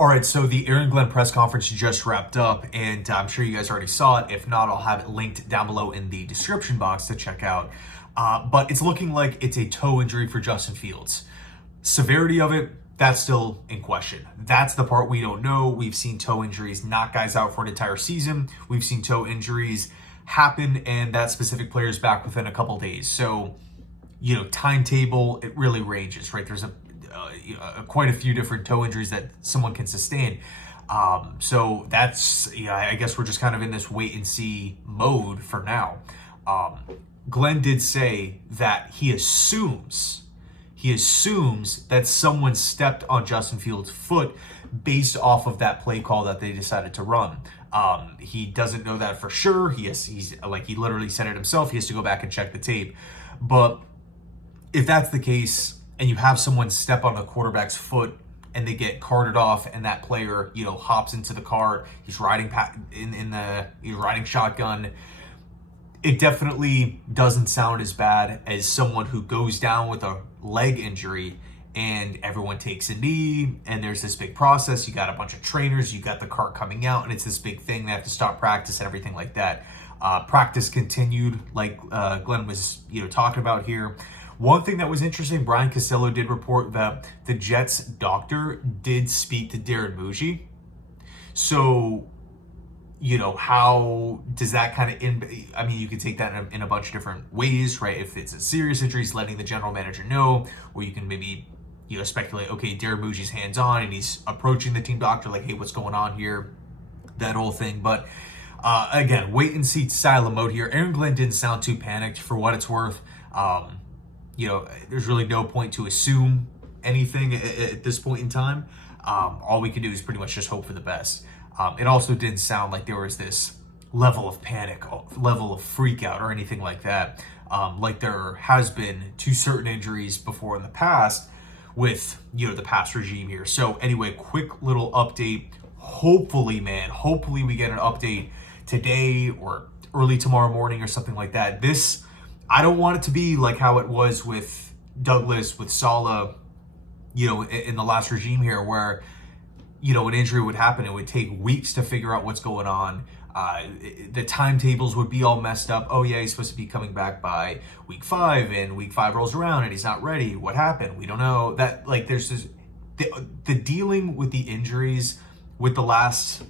All right, so the Aaron Glenn press conference just wrapped up, and I'm sure you guys already saw it. If not, I'll have it linked down below in the description box to check out. But it's looking like it's a toe injury for Justin Fields. Severity of it, that's still in question. That's the part we don't know. We've seen toe injuries knock guys out for an entire season. We've seen toe injuries happen, and that specific player is back within a couple days. So, timetable, it really ranges, right? There's quite a few different toe injuries that someone can sustain. So that's, I guess we're just kind of in this wait and see mode for now. Glenn did say that he assumes that someone stepped on Justin Fields' foot based off of that play call that they decided to run. He doesn't know that for sure. He literally said it himself. He has to go back and check the tape. But if that's the case, and you have someone step on the quarterback's foot and they get carted off, and that player, hops into the cart, he's riding he's riding shotgun. It definitely doesn't sound as bad as someone who goes down with a leg injury and everyone takes a knee and there's this big process. You got a bunch of trainers, you got the cart coming out, and it's this big thing. They have to stop practice and everything like that. Practice continued, like Glenn was, talking about here. One thing that was interesting, Brian Castello did report that the Jets doctor did speak to Darren Muji. So, how does that kind of you could take that in a bunch of different ways, right? If it's a serious injury, he's letting the general manager know, or you can maybe, speculate, okay, Darren Muji's hands-on and he's approaching the team doctor like, hey, what's going on here? That whole thing. But again, wait and see style of mode here. Aaron Glenn didn't sound too panicked for what it's worth. There's really no point to assume anything at this point in time. All we can do is pretty much just hope for the best. It also didn't sound like there was this level of panic, level of freak out or anything like that, like there has been to certain injuries before in the past with, the past regime here. So anyway, quick little update. Hopefully we get an update today or early tomorrow morning or something like that. I don't want it to be like how it was with Douglas, with Saleh, in the last regime here, where, an injury would happen. It would take weeks to figure out what's going on. The timetables would be all messed up. Oh yeah, he's supposed to be coming back by week 5, and week 5 rolls around and he's not ready. What happened? We don't know. That, there's this, the dealing with the injuries with the last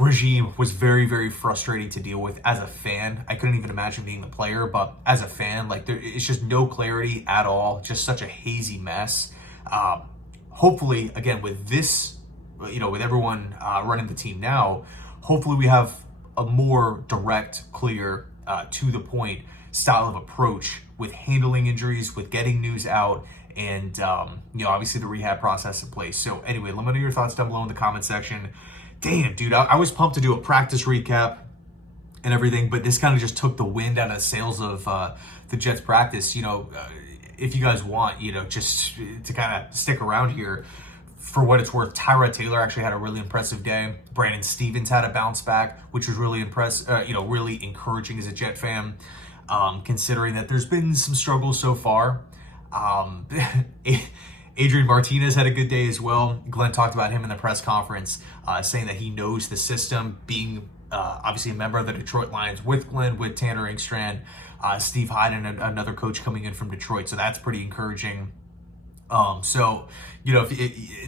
regime was very, very frustrating to deal with as a fan. I couldn't even imagine being the player, but as a fan, it's just no clarity at all. Just such a hazy mess. Hopefully, again, with this, with everyone running the team now, hopefully we have a more direct, clear, to the point style of approach with handling injuries, with getting news out, and obviously the rehab process in place. So anyway, let me know your thoughts down below in the comment section. Damn, dude, I was pumped to do a practice recap and everything, but this kind of just took the wind out of the sails of the Jets practice. If you guys want, just to kind of stick around here, for what it's worth, Tyrod Taylor actually had a really impressive day. Brandon Stevens had a bounce back, which was really really encouraging as a Jet fan, considering that there's been some struggles so far. Adrian Martinez had a good day as well. Glenn talked about him in the press conference, saying that he knows the system, being obviously a member of the Detroit Lions with Glenn, with Tanner Engstrand, Steve Hyden, another coach coming in from Detroit. So that's pretty encouraging.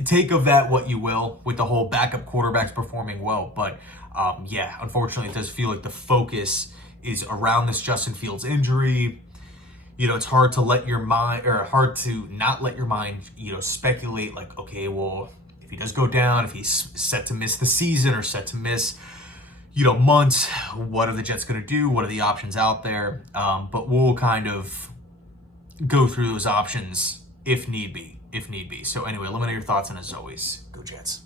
Take of that what you will, with the whole backup quarterbacks performing well. But unfortunately, it does feel like the focus is around this Justin Fields injury. It's hard to not let your mind, speculate like, okay, well, if he does go down, if he's set to miss the season or set to miss, months, what are the Jets going to do? What are the options out there? But we'll kind of go through those options if need be. So anyway, let me know your thoughts, and as always, go Jets.